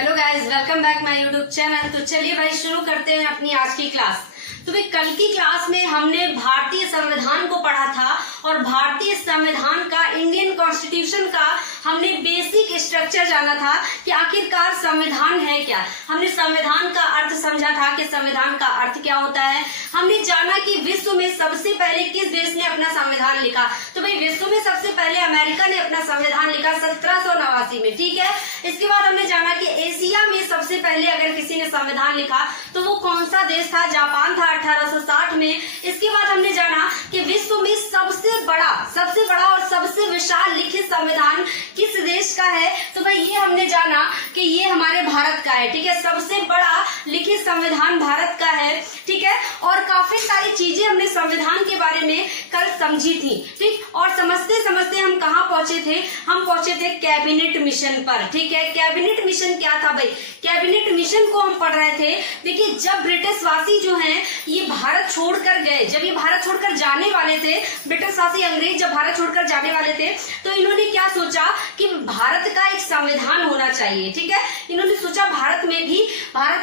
Hello guys, welcome back my YouTube channel. तो चलिए भाई शुरू करते हैं अपनी आज की क्लास। तो भाई कल की क्लास में हमने भारतीय संविधान को पढ़ा था और भारतीय संविधान का, इंडियन कॉन्स्टिट्यूशन का हमने बेसिक स्ट्रक्चर जाना था कि आखिरकार संविधान है क्या। हमने संविधान का अर्थ समझा था कि संविधान का अर्थ क्या होता है। हमने जाना कि विश्व में सबसे पहले किस देश ने अपना संविधान लिखा। तो भाई विश्व में सबसे पहले अमेरिका ने अपना संविधान लिखा 1789 में, ठीक है। इसके बाद हमने जाना कि एशिया में सबसे पहले अगर किसी ने संविधान लिखा तो वो कौन सा देश था, जापान था 1860 में। इसके बाद हमने जाना कि विश्व में सबसे बड़ा और सबसे विशाल लिखित संविधान किस देश का है। तो भाई ये हमने जाना कि ये हमारे भारत का है, ठीक है। सबसे बड़ा लिखित संविधान भारत का है, ठीक है। और काफी सारी चीजें हमने संविधान के बारे में कल समझी थी, ठीक। और समझते समझते हम कहाँ पहुंचे थे, हम पहुंचे थे कैबिनेट मिशन पर, ठीक है। कैबिनेट मिशन क्या था भाई, कैबिनेट मिशन को हम पढ़ रहे थे। देखिए जब ब्रिटिशवासी जो हैं ये भारत छोड़कर गए, जब ये भारत छोड़कर जाने वाले थे, ब्रिटिशवासी अंग्रेज जब भारत छोड़कर जाने वाले थे तो इन्होंने क्या सोचा कि भारत का एक संविधान होना चाहिए, ठीक है। इन्होंने सोचा भारत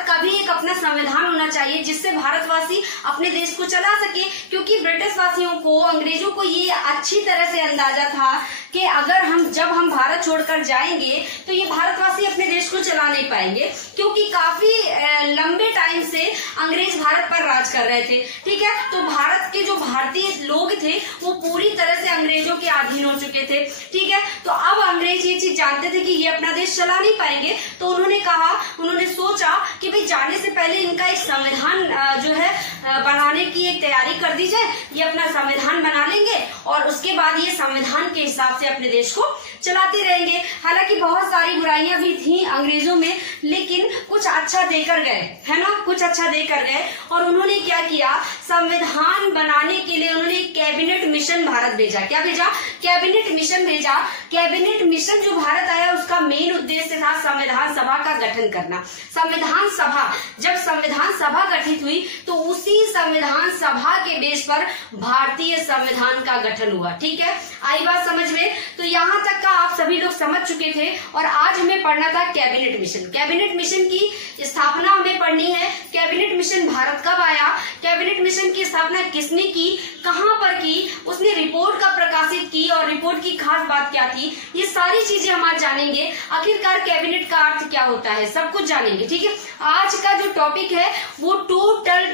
का भी एक अपना संविधान होना चाहिए जिससे भारतवासी अपने देश को चला सके। क्योंकि ब्रिटिशवासियों को, अंग्रेजों को ये अच्छी तरह से अंदाजा था कि अगर जब हम भारत छोड़कर जाएंगे तो ये भारतवासी अपने देश को चला नहीं पाएंगे, क्योंकि काफी लंबे टाइम से अंग्रेज भारत पर राज कर रहे थे, ठीक है। तो भारत के जो भारतीय लोग थे वो पूरी तरह से अंग्रेजों के अधीन हो चुके थे, ठीक है। तो अब अंग्रेज ये चीज जानते थे कि ये अपना देश चला नहीं पाएंगे, तो उन्होंने सोचा कि भाई जाने से पहले इनका एक संविधान जो है बनाने की एक तैयारी कर दी जाए। ये अपना संविधान बना लेंगे और उसके बाद ये संविधान के हिसाब से अपने देश को चलाते रहेंगे। हालांकि बहुत सारी बुराइयां भी थी अंग्रेजों में, लेकिन कुछ अच्छा देकर गए, है ना, कुछ अच्छा देकर गए। और उन्होंने क्या किया, संविधान बनाने के लिए उन्होंने कैबिनेट मिशन भारत भेजा। क्या भेजा, कैबिनेट मिशन भेजा। कैबिनेट मिशन जो भारत आया उसका मेन उद्देश्य था संविधान सभा का गठन करना। संविधान सभा, जब संविधान सभा गठित हुई तो उसी संविधान सभा के बेस पर भारतीय संविधान का गठन हुआ, ठीक है। आई बात समझ में। तो यहाँ तक का आप सभी लोग समझ चुके थे और आज हमें पढ़ना था कैबिनेट मिशन। कैबिनेट मिशन की स्थापना हमें पढ़नी है। कैबिनेट मिशन भारत कब आया, कैबिनेट मिशन की स्थापना किसने की, कहां पर की, उसने रिपोर्ट का प्रकाशित की और रिपोर्ट की खास बात क्या थी, ये सारी चीजें हम आज जानेंगे। आखिरकार कैबिनेट का अर्थ क्या होता है, सब कुछ जानेंगे, ठीक है। आज का जो टॉपिक है वो टोटल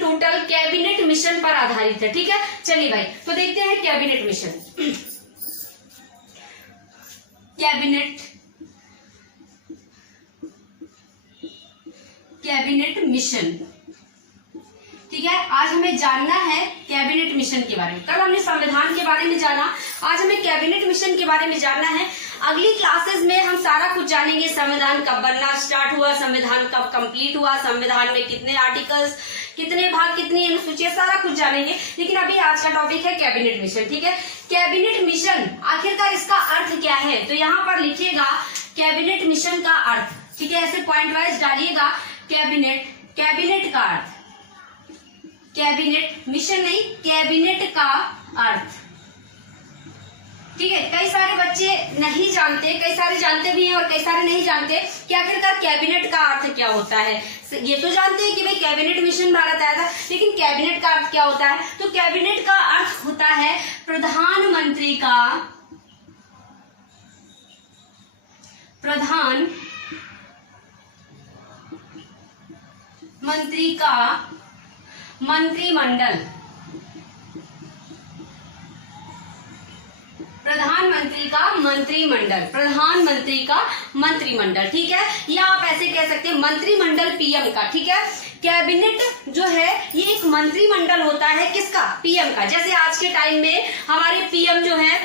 कैबिनेट मिशन पर आधारित है, ठीक है। चलिए भाई तो देखते हैं कैबिनेट मिशन। कैबिनेट मिशन, ठीक है। आज हमें जानना है कैबिनेट मिशन के बारे में। कल हमने संविधान के बारे में जाना, आज हमें कैबिनेट मिशन के बारे में जानना है। अगली क्लासेस में हम सारा कुछ जानेंगे, संविधान कब बनना स्टार्ट हुआ, संविधान कब कंप्लीट हुआ, संविधान में कितने आर्टिकल्स, कितने भाग, कितनी अनुसूचियां, सारा कुछ जानेंगे। लेकिन अभी आज का टॉपिक है कैबिनेट मिशन, ठीक है। कैबिनेट मिशन आखिरकार इसका अर्थ क्या है, तो यहाँ पर लिखिएगा कैबिनेट मिशन का अर्थ, ठीक है। ऐसे पॉइंट वाइज डालिएगा कैबिनेट का अर्थ, कैबिनेट मिशन नहीं, कैबिनेट का अर्थ, ठीक है। कई सारे बच्चे नहीं जानते, कई सारे जानते भी हैं और कई सारे नहीं जानते कि आखिरकार कैबिनेट का अर्थ क्या होता है। ये तो जानते हैं कि भाई कैबिनेट मिशन भारत आया था, लेकिन कैबिनेट का अर्थ क्या होता है, तो कैबिनेट का अर्थ होता है प्रधानमंत्री का मंत्रिमंडल, प्रधानमंत्री का मंत्रिमंडल, ठीक है। या आप ऐसे कह सकते हैं मंत्रिमंडल पीएम का, ठीक है। कैबिनेट जो है ये एक मंत्रिमंडल होता है, किसका, पीएम का। जैसे आज के टाइम में हमारे पीएम जो है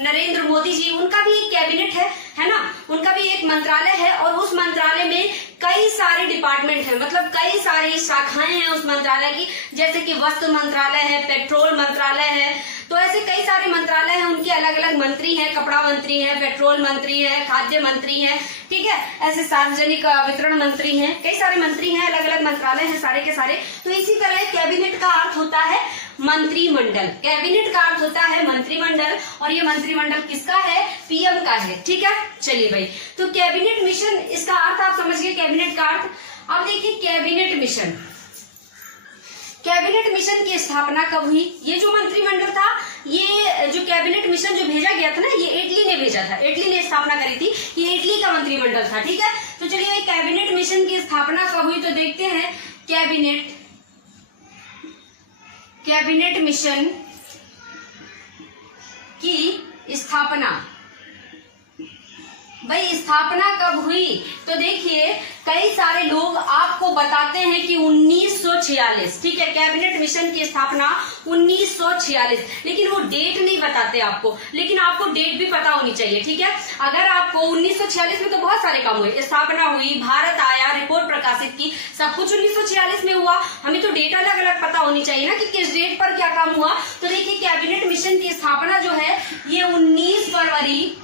नरेंद्र मोदी जी, उनका भी एक कैबिनेट है ना, उनका भी एक मंत्रालय है और उस मंत्रालय में कई सारे डिपार्टमेंट हैं, मतलब कई सारी शाखाएं हैं उस मंत्रालय की। जैसे कि वस्त्र मंत्रालय है, पेट्रोल मंत्रालय है, तो ऐसे कई सारे मंत्रालय हैं, उनके अलग अलग मंत्री हैं, कपड़ा मंत्री है, पेट्रोल मंत्री है, खाद्य मंत्री है, ठीक है। ऐसे सार्वजनिक वितरण मंत्री हैं, कई सारे मंत्री हैं, अलग अलग मंत्रालय हैं सारे के सारे। तो इसी तरह कैबिनेट का अर्थ होता है मंत्रिमंडल, कैबिनेट का अर्थ होता है मंत्रिमंडल, और ये मंत्रिमंडल किसका है, पीएम का है, ठीक है। चलिए भाई, तो कैबिनेट मिशन, इसका अर्थ आप समझ गए कैबिनेट का अर्थ। अब देखिए कैबिनेट मिशन, कैबिनेट मिशन की स्थापना कब हुई? ये जो मंत्रिमंडल था, ये जो कैबिनेट मिशन जो भेजा गया था ना, ये इटली ने भेजा था, इटली ने स्थापना करी थी, ये इटली का मंत्रिमंडल था। ठीक है, तो चलिए भाई कैबिनेट मिशन की स्थापना कब हुई तो देखते हैं। कैबिनेट मिशन की स्थापना, भाई स्थापना कब हुई तो देखिए कई सारे लोग आपको बताते हैं कि 1946, ठीक है, कैबिनेट मिशन की स्थापना 1946, लेकिन वो डेट नहीं बताते आपको, लेकिन आपको डेट भी पता होनी चाहिए। ठीक है, अगर आपको 1946 में तो बहुत सारे काम हुए, स्थापना हुई, भारत आया, रिपोर्ट प्रकाशित की, सब कुछ 1946 में हुआ, हमें तो डेट अलग अलग पता होनी चाहिए ना कि किस डेट पर क्या काम हुआ। तो देखिए कैबिनेट मिशन की स्थापना जो है ये 19 फरवरी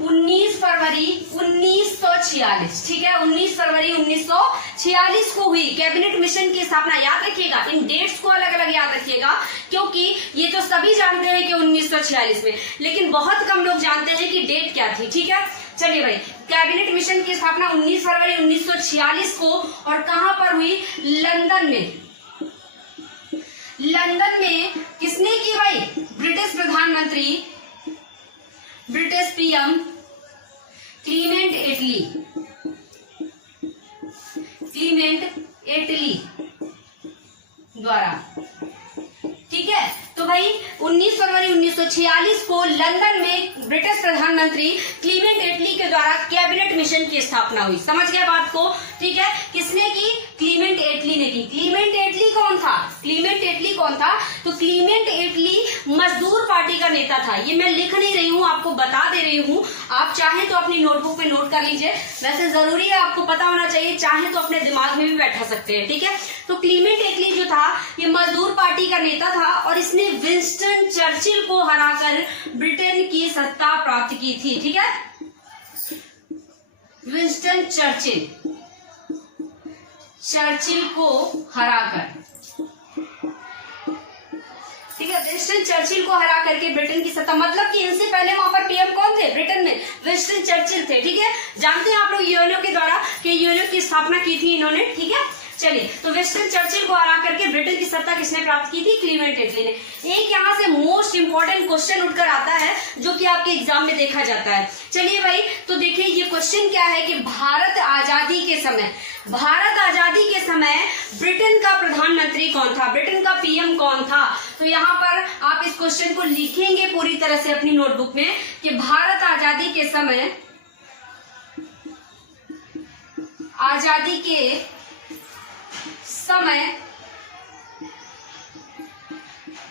1946, ठीक है, 19 फरवरी 1946 को हुई कैबिनेट मिशन की स्थापना। याद रखिएगा, इन डेट्स को अलग अलग याद रखिएगा, क्योंकि ये तो सभी जानते हैं कि 1946 में, लेकिन बहुत कम लोग जानते हैं कि डेट क्या थी। ठीक है, चलिए भाई कैबिनेट मिशन की स्थापना 19 फरवरी 1946 को, और कहां पर हुई? लंदन में। लंदन में किसने की भाई? ब्रिटिश प्रधानमंत्री, ब्रिटिश पीएम क्लीमेंट एटली द्वारा। ठीक है, तो भाई 19 फरवरी 1946 को लंदन में ब्रिटिश प्रधानमंत्री क्लीमेंट एटली के द्वारा कैबिनेट मिशन की स्थापना हुई। समझ गया बात को? ठीक है, किसने की? क्लीमेंट एटली ने की। क्लीमेंट एटली कौन था? क्लीमेंट एटली कौन था? तो क्लीमेंट एटली मजदूर पार्टी का नेता था। ये मैं लिख नहीं रही हूँ, आपको बता दे रही हूँ, आप चाहे तो अपनी नोटबुक में नोट कर लीजिए, वैसे जरूरी है आपको पता होना चाहिए, चाहे तो अपने दिमाग में भी बैठा सकते हैं। ठीक है, तो क्लीमेंट एटली जो था ये मजदूर पार्टी का नेता था, और इसने विंस्टन चर्चिल को हराकर ब्रिटेन की सत्ता प्राप्त की थी। ठीक है, विंस्टन चर्चिल को हराकर, ठीक है, विंस्टन चर्चिल को हरा करके ब्रिटेन की सत्ता, मतलब कि इनसे पहले वहां पर पीएम कौन थे ब्रिटेन में? विंस्टन चर्चिल थे। ठीक है, जानते हैं आप लोग यूएनओ के द्वारा कि यूएनओ की स्थापना की थी इन्होंने। ठीक है, चलिए, तो विंस्टन चर्चिल को हरा करके ब्रिटेन की सत्ता किसने प्राप्त की थी? क्लीमेंट एटली ने। एक यहाँ से मोस्ट इंपोर्टेंट क्वेश्चन उठकर आता है जो कि आपके एग्जाम में देखा जाता है। चलिए भाई, तो देखिए ये क्वेश्चन क्या है कि भारत आजादी के समय ब्रिटेन का प्रधानमंत्री कौन था? ब्रिटेन का पीएम कौन था? तो यहाँ पर आप इस क्वेश्चन को लिखेंगे पूरी तरह से अपनी नोटबुक में कि भारत आजादी के समय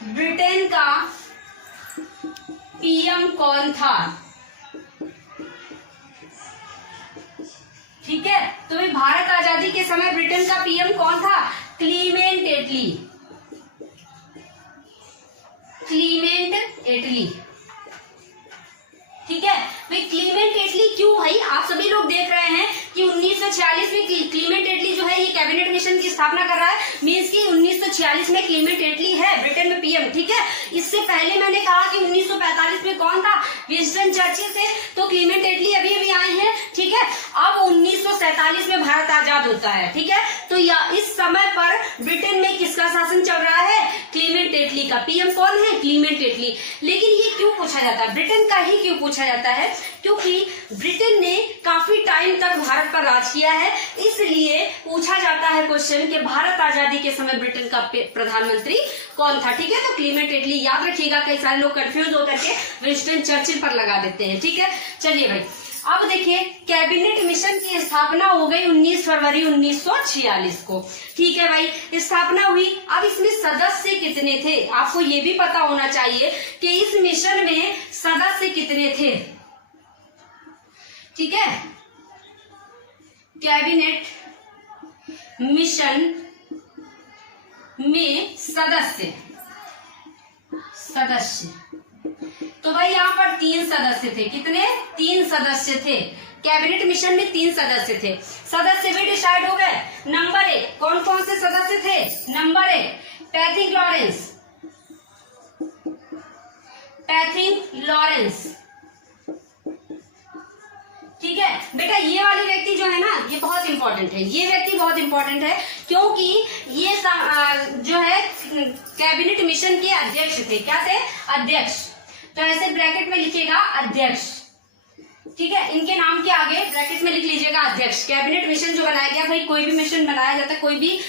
ब्रिटेन का पीएम कौन था? ठीक है, तो भाई भारत आजादी के समय ब्रिटेन का पीएम कौन था? क्लीमेंट एटली। ठीक है भाई, क्लीमेंट एटली क्यों? भाई आप सभी लोग देख रहे हैं कि 1946 में क्लीमेंट एटली जो है ये कैबिनेट मिशन की स्थापना कर रहा है, मींस कि 1946 में क्लीमेंट एटली है ब्रिटेन में पीएम। ठीक है, इससे पहले मैंने कहा कि 1945 में कौन था? विंस्टन चर्चिल थे, तो क्लीमेंट एटली अभी अभी आए हैं। ठीक है, अब 1947 में भारत आजाद होता है। ठीक है, तो इस समय पर ब्रिटेन में किसका शासन चल रहा है? क्लीमेंट एटली का। पीएम कौन है? क्लीमेंट एटली। लेकिन ये क्यों पूछा जाता है? ब्रिटेन का ही क्यों पूछा जाता है? क्योंकि ब्रिटेन ने काफी टाइम तक भारत पर राज किया है, इसलिए पूछा जाता है क्वेश्चन कि भारत आजादी के समय ब्रिटेन का प्रधानमंत्री कौन था। ठीक है, तो क्लीमेंट एटली याद रखिएगा, कई सारे लोग कंफ्यूज होकर के विंस्टन चर्चिल पर लगा देते हैं। ठीक है, चलिए भाई अब देखिए कैबिनेट मिशन की स्थापना हो गई 19 फरवरी 1946 को। ठीक है भाई, स्थापना हुई। अब इसमें सदस्य कितने थे? आपको ये भी पता होना चाहिए कि इस मिशन में सदस्य कितने थे। ठीक है, कैबिनेट मिशन में सदस्य तो भाई यहाँ पर 3 सदस्य थे। कितने? 3 सदस्य थे। कैबिनेट मिशन में 3 सदस्य थे। सदस्य भी डिसाइड हो गए। नंबर 1 कौन कौन से सदस्य थे? Number 1 Pethick Lawrence. ठीक है बेटा, ये वाले व्यक्ति जो है ना, ये इंपॉर्टेंट है, ये व्यक्ति बहुत इंपॉर्टेंट है, क्योंकि ये जो है कैबिनेट मिशन के अध्यक्ष थे। क्या थे? अध्यक्ष। तो ऐसे ब्रैकेट में लिखिएगा अध्यक्ष, ठीक है। इनके नाम के आगे ब्रैकेट में लिख लीजिएगा अध्यक्ष। कैबिनेट मिशन जो बनाया गया, भाई कोई भी मिशन बनाया जाता है, कोई भी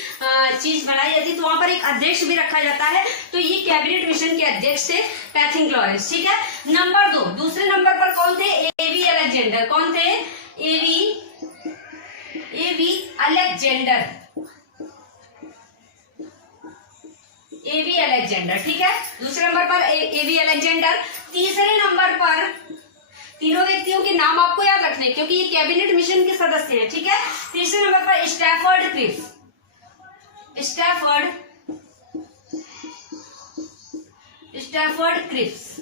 चीज बनाई जाती है तो वहां पर एक अध्यक्ष भी रखा जाता है। तो ये कैबिनेट मिशन के अध्यक्ष थे पैथिंग लॉरेंस, ठीक है। नंबर 2, दूसरे नंबर पर कौन थे? एवी अलेक्जेंडर। कौन थे? एवी अलेक्जेंडर, एवी अलेक्जेंडर, ठीक है। दूसरे नंबर पर एवी अलेक्जेंडर। तीसरे नंबर पर, तीनों व्यक्तियों के नाम आपको याद रखने क्योंकि ये कैबिनेट मिशन के सदस्य हैं, ठीक है। तीसरे नंबर पर स्टैफर्ड क्रिप्स, स्टैफर्ड क्रिप्स,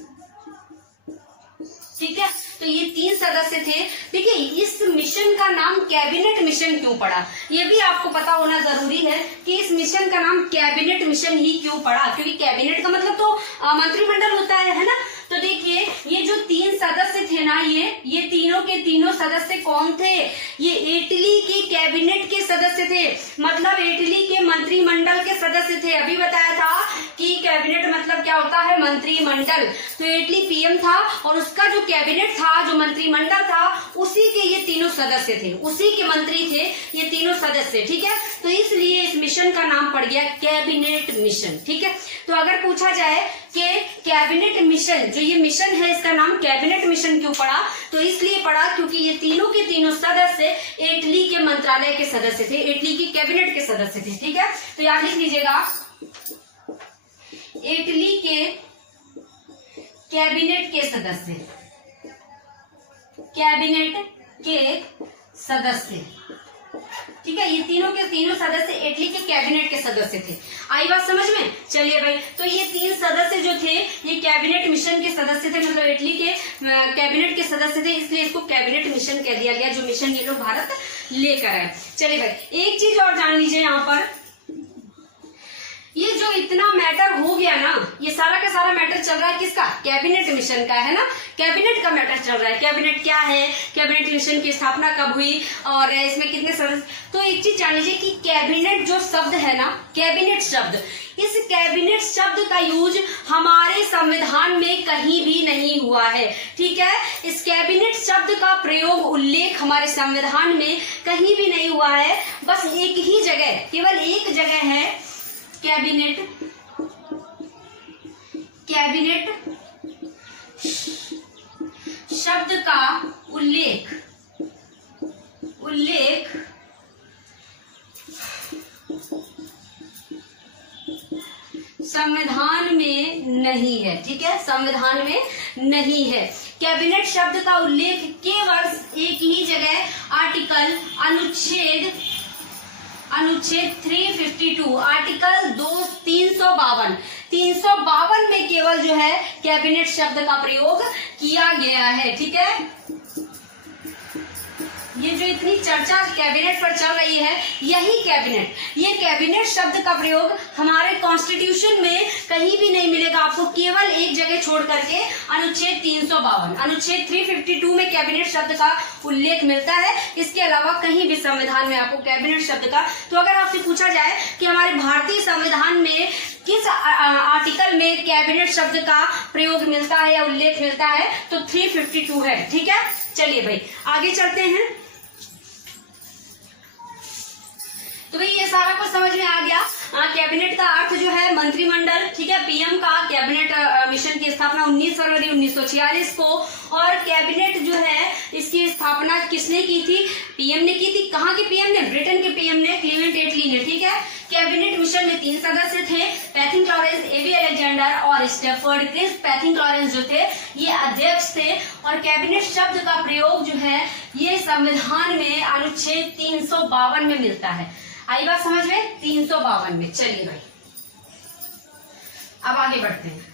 ठीक है। तो ये 3 सदस्य थे। देखिए, इस मिशन का नाम कैबिनेट मिशन क्यों पड़ा, ये भी आपको पता होना जरूरी है कि इस मिशन का नाम कैबिनेट मिशन ही क्यों पड़ा, क्योंकि कैबिनेट का मतलब तो मंत्रिमंडल होता है ना। तो देखिए, ये जो 3 सदस्य थे ना, ये तीनों के तीनों सदस्य कौन थे? ये इटली के कैबिनेट के सदस्य थे, मतलब इटली के मंत्रिमंडल के सदस्य थे। अभी बताया था कि कैबिनेट मतलब क्या होता है? मंत्रिमंडल। तो इटली पीएम था और उसका जो कैबिनेट था, जो मंत्रिमंडल था, उसी के ये तीनों सदस्य थे, उसी के मंत्री थे ये तीनों सदस्य, ठीक है। तो इसलिए इस मिशन का नाम पड़ गया कैबिनेट मिशन, ठीक है। तो अगर पूछा जाए कि कैबिनेट मिशन, जो ये मिशन है, इसका नाम कैबिनेट मिशन क्यों पड़ा, तो इसलिए पड़ा क्योंकि ये तीनों के तीनों सदस्य इटली के मंत्रालय के सदस्य थे, इटली की कैबिनेट के सदस्य थे, ठीक है। तो याद लिख लीजिएगा, इटली के कैबिनेट के सदस्य, कैबिनेट के सदस्य, ठीक है। ये तीनों के तीनों सदस्य इटली के कैबिनेट के सदस्य थे। आई बात समझ में? चलिए भाई, तो ये 3 सदस्य जो थे ये कैबिनेट मिशन के सदस्य थे, मतलब इटली के कैबिनेट के सदस्य थे, इसलिए इसको कैबिनेट मिशन कह दिया गया, जो मिशन ये लोग भारत लेकर आए। चलिए भाई, एक चीज और जान लीजिए यहाँ पर, ये जो इतना मैटर हो गया ना, ये सारा का सारा मैटर चल रहा है किसका? कैबिनेट मिशन का, है ना। कैबिनेट का मैटर चल रहा है। कैबिनेट क्या है, कैबिनेट मिशन की स्थापना कब हुई और इसमें कितने सदस्य। तो एक चीज जान लीजिए कि कैबिनेट जो शब्द है ना, कैबिनेट शब्द, इस कैबिनेट शब्द का यूज हमारे संविधान में कहीं भी नहीं हुआ है, ठीक है। इस कैबिनेट शब्द का प्रयोग, उल्लेख हमारे संविधान में कहीं भी नहीं हुआ है। बस एक ही जगह, केवल एक जगह है, कैबिनेट शब्द का उल्लेख संविधान में नहीं है, ठीक है, संविधान में नहीं है। कैबिनेट शब्द का उल्लेख केवल एक ही जगह, आर्टिकल अनुच्छेद 352, आर्टिकल 352 में केवल जो है कैबिनेट शब्द का प्रयोग किया गया है, ठीक है। ये जो इतनी चर्चा कैबिनेट पर चल रही है, यही कैबिनेट, ये कैबिनेट शब्द का प्रयोग हमारे कॉन्स्टिट्यूशन में कहीं भी नहीं मिलेगा आपको, केवल एक जगह छोड़ करके अनुच्छेद 352, अनुच्छेद 352 में कैबिनेट शब्द का उल्लेख मिलता है। इसके अलावा कहीं भी संविधान में आपको कैबिनेट शब्द का, तो अगर आपसे पूछा जाए कि हमारे भारतीय संविधान में किस आर्टिकल में कैबिनेट शब्द का प्रयोग मिलता है या उल्लेख मिलता है, तो 352 है, ठीक है। चलिए भाई, आगे चलते हैं। तो भाई ये सारा कुछ समझ में आ गया। कैबिनेट का अर्थ जो है मंत्रिमंडल, ठीक है। पीएम का कैबिनेट मिशन की स्थापना 19 फरवरी 1946 को, और कैबिनेट जो है इसकी स्थापना किसने की थी? पीएम ने की थी। कहाँ के पीएम ने? ब्रिटेन के पीएम ने, क्लीमेंट एटली ने, ठीक है। कैबिनेट मिशन में 3 सदस्य थे, पैथिंग लॉरेंस, एवी अलेक्जेंडर और स्टैफर्ड क्रिप्स। पैथिंग लॉरेंस जो थे ये अध्यक्ष थे, और कैबिनेट शब्द का प्रयोग जो है ये संविधान में अनुच्छेद 352 में मिलता है। आई बात समझ में? 352 में। चलिए भाई, अब आगे बढ़ते हैं।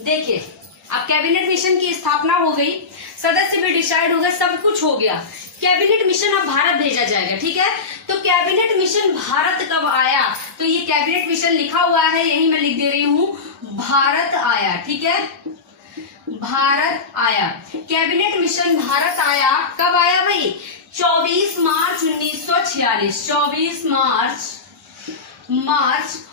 देखिए, अब कैबिनेट मिशन की स्थापना हो गई, सदस्य भी डिसाइड हो गए, सब कुछ हो गया। कैबिनेट मिशन अब भारत भेजा जाएगा, ठीक है। तो कैबिनेट मिशन भारत कब आया? तो ये कैबिनेट मिशन लिखा हुआ है, यही मैं लिख दे रही हूँ, भारत आया, ठीक है, भारत आया। कैबिनेट मिशन भारत आया, कब आया भाई? 24 मार्च 1946, 24 मार्च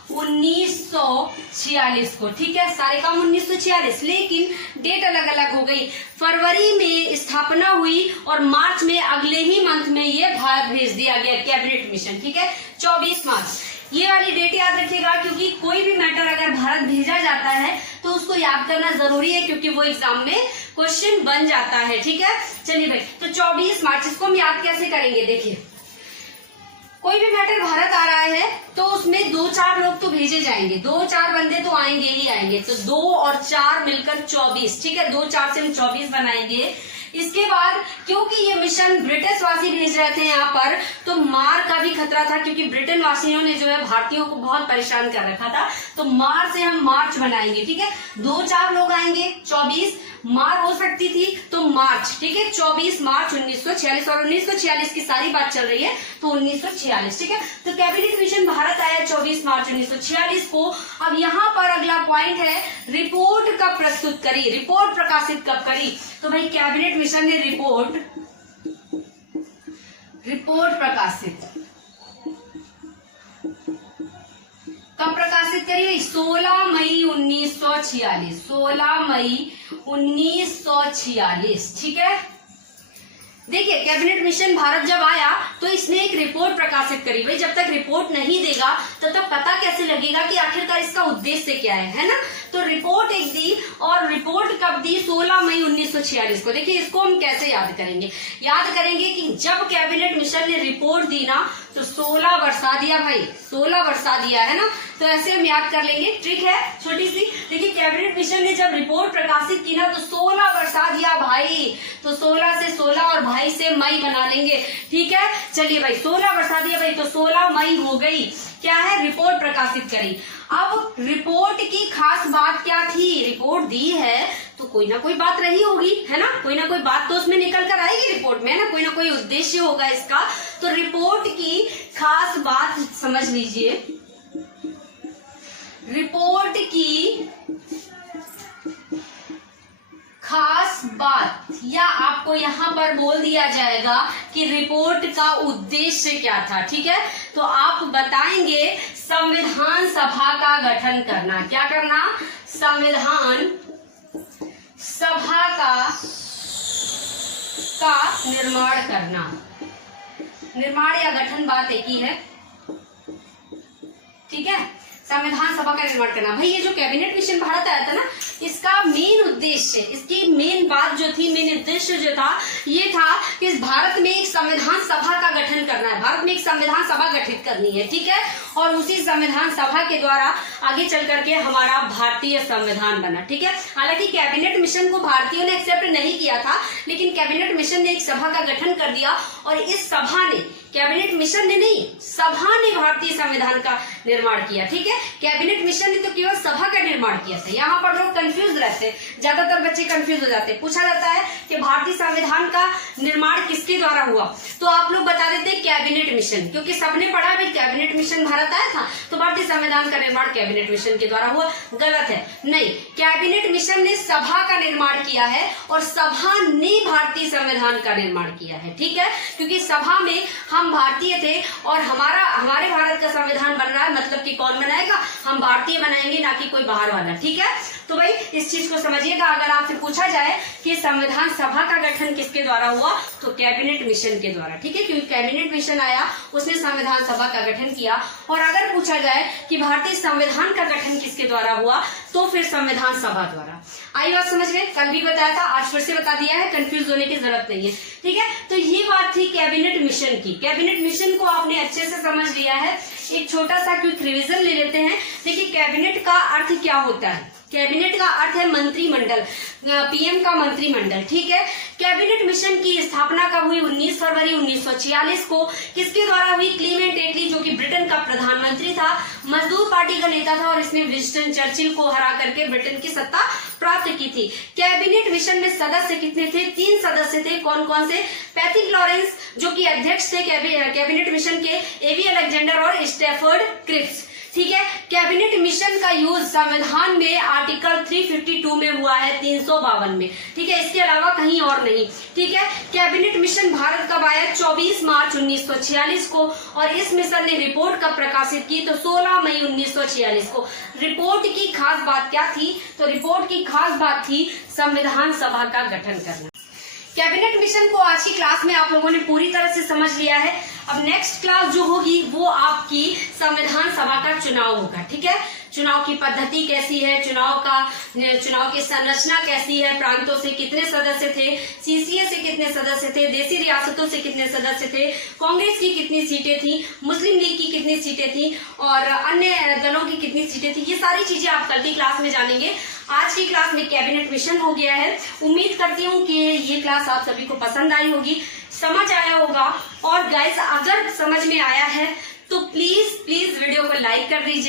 1946 को, ठीक है, सारे काम 1946, लेकिन डेट अलग अलग हो गई। फरवरी में स्थापना हुई और मार्च में, अगले ही मंथ में ये भारत भेज दिया गया कैबिनेट मिशन, ठीक है, 24 मार्च। ये वाली डेट याद रखिएगा, क्योंकि कोई भी मैटर अगर भारत भेजा जाता है तो उसको याद करना जरूरी है, क्योंकि वो एग्जाम में क्वेश्चन बन जाता है, ठीक है। चलिए भाई, तो 24 मार्च, इसको हम याद कैसे करेंगे? देखिए, कोई भी मैटर भारत आ रहा है तो उसमें 2-4 लोग तो भेजे जाएंगे, 2-4 बंदे तो आएंगे ही आएंगे, तो 2 और 4 मिलकर 24, ठीक है, 2-4 से हम 24 बनाएंगे। इसके बाद क्योंकि ये मिशन ब्रिटिश वासी भेज रहे थे यहाँ पर, तो मार का भी खतरा था, क्योंकि ब्रिटेन वासियों ने जो है भारतीयों को बहुत परेशान कर रखा था, तो मार से हम मार्च बनाएंगे, ठीक है। 2-4 लोग आएंगे, 24 मार हो सकती थी तो मार्च, ठीक है, 24 मार्च 1946, और 1946 की सारी बात चल रही है तो 1946, ठीक है। तो कैबिनेट मिशन भारत आया 24 मार्च 1946 को। अब यहाँ पर अगला पॉइंट है, रिपोर्ट कब प्रस्तुत करी, रिपोर्ट प्रकाशित कब करी? तो भाई कैबिनेट मिशन ने रिपोर्ट प्रकाशित कब प्रकाशित करी? 16 मई 1946, 16 मई 1946, ठीक है। देखिए, कैबिनेट मिशन भारत जब आया तो इसने एक रिपोर्ट प्रकाशित करी। भाई जब तक रिपोर्ट नहीं देगा तब तक पता कैसे लगेगा कि आखिरकार इसका उद्देश्य क्या है ना। तो रिपोर्ट एक दी, और रिपोर्ट कब दी? 16 मई 1946 को। देखिए, इसको हम कैसे याद करेंगे? याद करेंगे कि जब कैबिनेट मिशन ने रिपोर्ट दी ना तो 16 बरसा दिया भाई, 16 बरसा दिया है ना। तो ऐसे हम याद कर लेंगे, ट्रिक है छोटी सी। देखिए, कैबिनेट मिशन ने जब रिपोर्ट प्रकाशित की ना तो 16 बरसा दिया भाई, तो 16 से 16 और भाई से मई बना लेंगे, ठीक है। चलिए भाई, 16 बरसा दिया भाई, तो 16 मई हो गई। क्या है? रिपोर्ट प्रकाशित करी। अब रिपोर्ट की खास बात क्या थी? रिपोर्ट दी है तो कोई ना कोई बात रही होगी, है ना, कोई ना कोई बात तो उसमें निकल कर आएगी रिपोर्ट में, है ना, कोई ना कोई उद्देश्य होगा इसका। तो रिपोर्ट की खास बात समझ लीजिए, रिपोर्ट की खास बात, या आपको यहाँ पर बोल दिया जाएगा कि रिपोर्ट का उद्देश्य क्या था, ठीक है। तो आप बताएंगे संविधान सभा का गठन करना। क्या करना? संविधान सभा का निर्माण करना। निर्माण या गठन बात एक ही है, ठीक है। संविधान सभा का निर्माण करना। भाई ये जो कैबिनेट मिशन भारत आया था ना, इसका मेन उद्देश्य, इसकी मेन बात जो थी, मेन उद्देश्य जो था, ये था कि इस भारत में एक संविधान सभा का गठन करना है। भारत में एक संविधान सभा गठित करनी है, ठीक है। और उसी संविधान सभा के द्वारा आगे चल करके हमारा भारतीय संविधान बना, ठीक है। हालांकि कैबिनेट मिशन को भारतीयों ने एक्सेप्ट नहीं किया था, लेकिन कैबिनेट मिशन ने एक सभा का गठन कर दिया, और इस सभा ने, कैबिनेट मिशन ने नहीं, सभा ने भारतीय संविधान का निर्माण किया, ठीक है। कैबिनेट मिशन ने तो केवल सभा का निर्माण किया था। यहाँ पर लोग कंफ्यूज रहते हैं, ज्यादातर बच्चे कंफ्यूज हो जाते हैं। पूछा जाता है कि भारतीय संविधान का निर्माण किसके द्वारा हुआ, तो आप लोग बता देते हैं कैबिनेट मिशन, क्योंकि सबने पढ़ा भी कैबिनेट मिशन भारत आया था तो भारतीय संविधान का निर्माण कैबिनेट मिशन के द्वारा हुआ। गलत है, नहीं, कैबिनेट मिशन ने सभा का निर्माण किया है और सभा ने भारतीय संविधान का निर्माण किया है, ठीक है। क्योंकि सभा में हम भारतीय थे और हमारे भारत का संविधान बन रहा है, मतलब कि कौन बनाएगा? हम भारतीय बनाएंगे, ना कि कोई बाहर वाला, ठीक है। तो भाई इस चीज को समझिएगा। अगर आपसे पूछा जाए कि संविधान सभा का गठन किसके द्वारा हुआ, तो कैबिनेट मिशन के द्वारा, ठीक है। क्योंकि कैबिनेट मिशन आया, उसने संविधान सभा का गठन किया। और अगर पूछा जाए कि भारतीय संविधान का गठन किसके द्वारा हुआ, तो फिर संविधान सभा द्वारा। आई बात समझ गए? कल भी बताया था, आज फिर से बता दिया है, कंफ्यूज होने की जरूरत नहीं है, ठीक है। तो ये बात थी कैबिनेट मिशन की। कैबिनेट मिशन को आपने अच्छे से समझ लिया है। एक छोटा सा क्विक रिवीजन ले लेते हैं। देखिए, कैबिनेट का अर्थ क्या होता है? कैबिनेट का अर्थ है मंत्रिमंडल, पीएम का मंत्रिमंडल, ठीक है। कैबिनेट मिशन की स्थापना कब हुई? 19 फरवरी 1946 को। किसके द्वारा हुई? क्लीमेंट एटली, जो कि ब्रिटेन का प्रधानमंत्री था, मजदूर पार्टी का नेता था, और इसने विंस्टन चर्चिल को हरा करके ब्रिटेन की सत्ता प्राप्त की थी। कैबिनेट मिशन में सदस्य कितने थे? 3 सदस्य थे। कौन कौन से? पैथिक लॉरेंस, जो कि अध्यक्ष थे कैबिनेट मिशन के, एवी अलेक्जेंडर और स्टैफर्ड क्रिप्स, ठीक है। कैबिनेट मिशन का यूज संविधान में आर्टिकल 352 में हुआ है 352 में, ठीक है, इसके अलावा कहीं और नहीं, ठीक है। कैबिनेट मिशन भारत कब आया? 24 मार्च 1946 को, और इस मिशन ने रिपोर्ट कब प्रकाशित की? तो 16 मई 1946 को। रिपोर्ट की खास बात क्या थी? तो रिपोर्ट की खास बात थी संविधान सभा का गठन करना। कैबिनेट मिशन को आज की क्लास में आप लोगों ने पूरी तरह से समझ लिया है। अब नेक्स्ट क्लास जो होगी वो आपकी संविधान सभा का चुनाव होगा, ठीक है। चुनाव की पद्धति कैसी है, चुनाव की संरचना कैसी है, प्रांतों से कितने सदस्य थे, सीसीए से कितने सदस्य थे, देशी रियासतों से कितने सदस्य थे, कांग्रेस की कितनी सीटें थी, मुस्लिम लीग की कितनी सीटें थी और अन्य दलों की कितनी सीटें थी, ये सारी चीजें आप कल की क्लास में जानेंगे। आज की क्लास में कैबिनेट मिशन हो गया है। उम्मीद करती हूँ कि ये क्लास आप सभी को पसंद आई होगी, समझ आया होगा। और गाइस, अगर समझ में आया है तो प्लीज वीडियो को लाइक कर दीजिए।